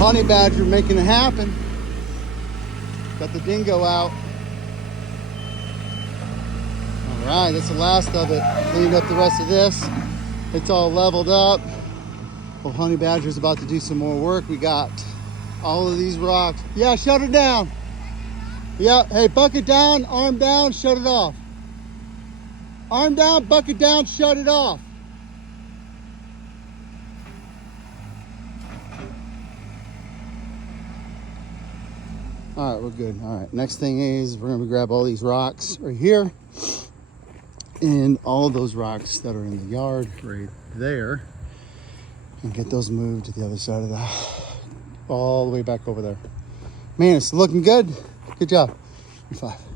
Honey badger making it happen. Got the dingo out. All right, that's the last of it. Cleaned up the rest of this. It's all leveled up. Well, honey badger's about to do some more work. We got all of these rocks. Yeah, shut it down. Yeah, hey, bucket down, arm down, shut it off. Arm down, bucket down, shut it off. All right, we're good. All right, next thing is we're gonna grab all these rocks right here and all of those rocks that are in the yard right there and get those moved to the other side of the, all the way back over there. Man, it's looking good. Good job. 5.